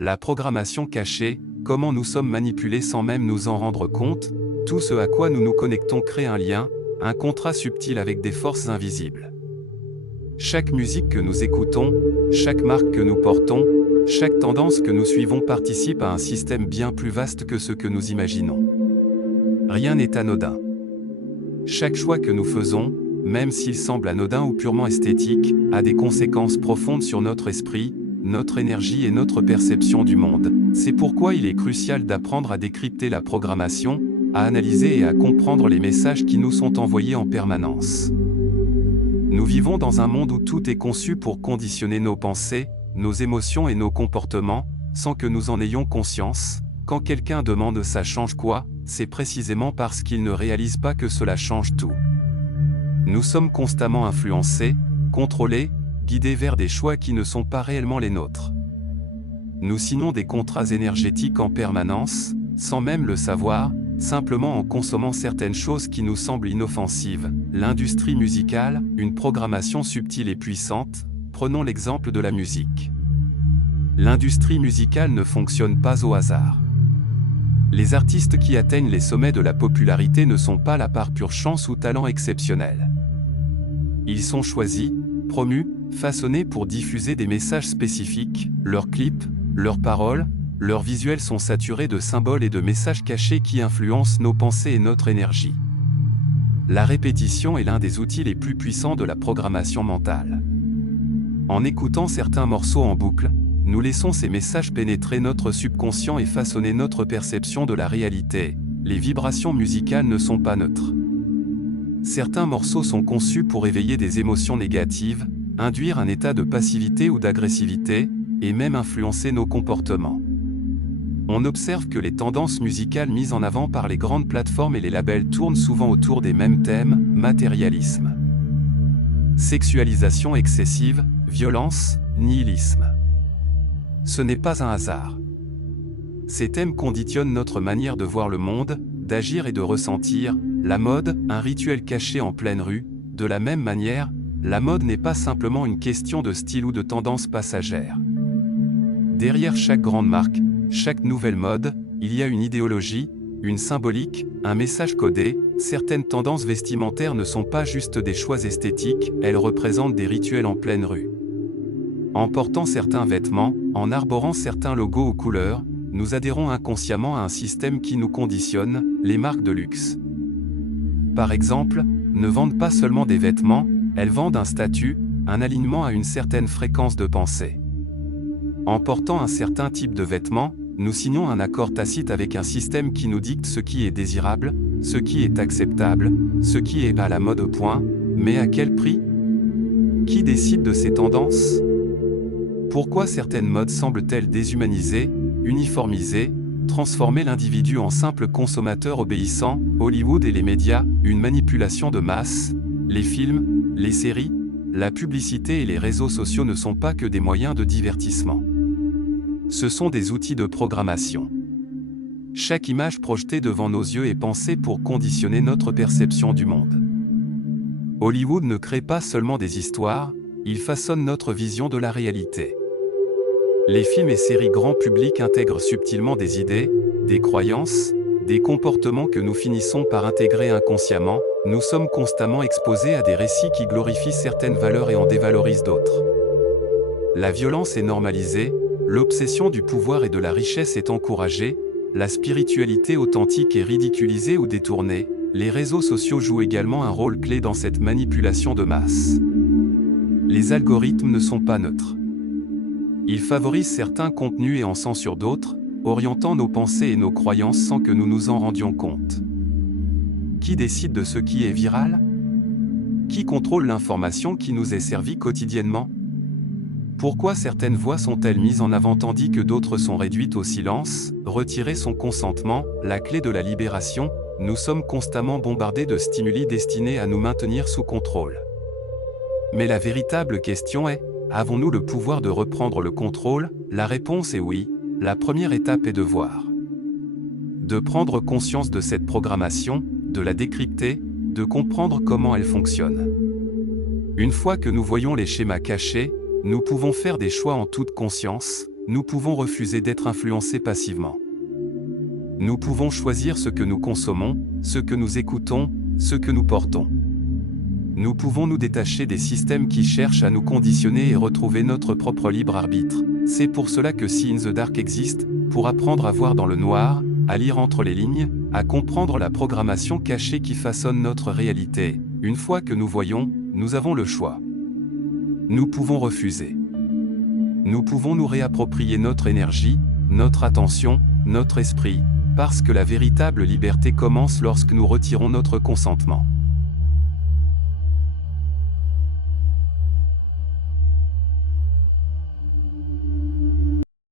La programmation cachée, comment nous sommes manipulés sans même nous en rendre compte, tout ce à quoi nous nous connectons crée un lien, un contrat subtil avec des forces invisibles. Chaque musique que nous écoutons, chaque marque que nous portons, chaque tendance que nous suivons participe à un système bien plus vaste que ce que nous imaginons. Rien n'est anodin. Chaque choix que nous faisons, même s'il semble anodin ou purement esthétique, a des conséquences profondes sur notre esprit, notre énergie et notre perception du monde. C'est pourquoi il est crucial d'apprendre à décrypter la programmation, à analyser et à comprendre les messages qui nous sont envoyés en permanence. Nous vivons dans un monde où tout est conçu pour conditionner nos pensées, nos émotions et nos comportements, sans que nous en ayons conscience. Quand quelqu'un demande « ça change quoi ?», c'est précisément parce qu'il ne réalise pas que cela change tout. Nous sommes constamment influencés, contrôlés, guidés vers des choix qui ne sont pas réellement les nôtres. Nous signons des contrats énergétiques en permanence, sans même le savoir, simplement en consommant certaines choses qui nous semblent inoffensives. L'industrie musicale, une programmation subtile et puissante, prenons l'exemple de la musique. L'industrie musicale ne fonctionne pas au hasard. Les artistes qui atteignent les sommets de la popularité ne sont pas là par pure chance ou talent exceptionnel. Ils sont choisis, promus, façonnés pour diffuser des messages spécifiques. Leurs clips, leurs paroles, leurs visuels sont saturés de symboles et de messages cachés qui influencent nos pensées et notre énergie. La répétition est l'un des outils les plus puissants de la programmation mentale. En écoutant certains morceaux en boucle, nous laissons ces messages pénétrer notre subconscient et façonner notre perception de la réalité. Les vibrations musicales ne sont pas neutres. Certains morceaux sont conçus pour éveiller des émotions négatives, induire un état de passivité ou d'agressivité, et même influencer nos comportements. On observe que les tendances musicales mises en avant par les grandes plateformes et les labels tournent souvent autour des mêmes thèmes: matérialisme, sexualisation excessive, violence, nihilisme. Ce n'est pas un hasard. Ces thèmes conditionnent notre manière de voir le monde, d'agir et de ressentir. La mode, un rituel caché en pleine rue. De la même manière, la mode n'est pas simplement une question de style ou de tendance passagère. Derrière chaque grande marque, chaque nouvelle mode, il y a une idéologie, une symbolique, un message codé. Certaines tendances vestimentaires ne sont pas juste des choix esthétiques, elles représentent des rituels en pleine rue. En portant certains vêtements, en arborant certains logos ou couleurs, nous adhérons inconsciemment à un système qui nous conditionne. Les marques de luxe, par exemple, ne vendent pas seulement des vêtements, elles vendent un statut, un alignement à une certaine fréquence de pensée. En portant un certain type de vêtements, nous signons un accord tacite avec un système qui nous dicte ce qui est désirable, ce qui est acceptable, ce qui est à la mode au point, mais à quel prix? Qui décide de ces tendances? Pourquoi certaines modes semblent-elles déshumanisées, uniformisées, transformer l'individu en simple consommateur obéissant? Hollywood et les médias, une manipulation de masse. Les films, les séries, la publicité et les réseaux sociaux ne sont pas que des moyens de divertissement. Ce sont des outils de programmation. Chaque image projetée devant nos yeux est pensée pour conditionner notre perception du monde. Hollywood ne crée pas seulement des histoires, il façonne notre vision de la réalité. Les films et séries grand public intègrent subtilement des idées, des croyances, des comportements que nous finissons par intégrer inconsciemment. Nous sommes constamment exposés à des récits qui glorifient certaines valeurs et en dévalorisent d'autres. La violence est normalisée, l'obsession du pouvoir et de la richesse est encouragée, la spiritualité authentique est ridiculisée ou détournée. Les réseaux sociaux jouent également un rôle clé dans cette manipulation de masse. Les algorithmes ne sont pas neutres. Ils favorisent certains contenus et en censurent d'autres, orientant nos pensées et nos croyances sans que nous nous en rendions compte. Qui décide de ce qui est viral? Qui contrôle l'information qui nous est servie quotidiennement? Pourquoi certaines voix sont-elles mises en avant tandis que d'autres sont réduites au silence? Retirer son consentement, la clé de la libération. Nous sommes constamment bombardés de stimuli destinés à nous maintenir sous contrôle. Mais la véritable question est: avons-nous le pouvoir de reprendre le contrôle? La réponse est oui. La première étape est de voir. De prendre conscience de cette programmation, de la décrypter, de comprendre comment elle fonctionne. Une fois que nous voyons les schémas cachés, nous pouvons faire des choix en toute conscience, Nous pouvons refuser d'être influencés passivement. Nous pouvons choisir ce que nous consommons, ce que nous écoutons, ce que nous portons. Nous pouvons nous détacher des systèmes qui cherchent à nous conditionner et retrouver notre propre libre arbitre. C'est pour cela que See in the Dark existe, pour apprendre à voir dans le noir, à lire entre les lignes, à comprendre la programmation cachée qui façonne notre réalité. Une fois que nous voyons, nous avons le choix. Nous pouvons refuser. Nous pouvons nous réapproprier notre énergie, notre attention, notre esprit, parce que la véritable liberté commence lorsque nous retirons notre consentement.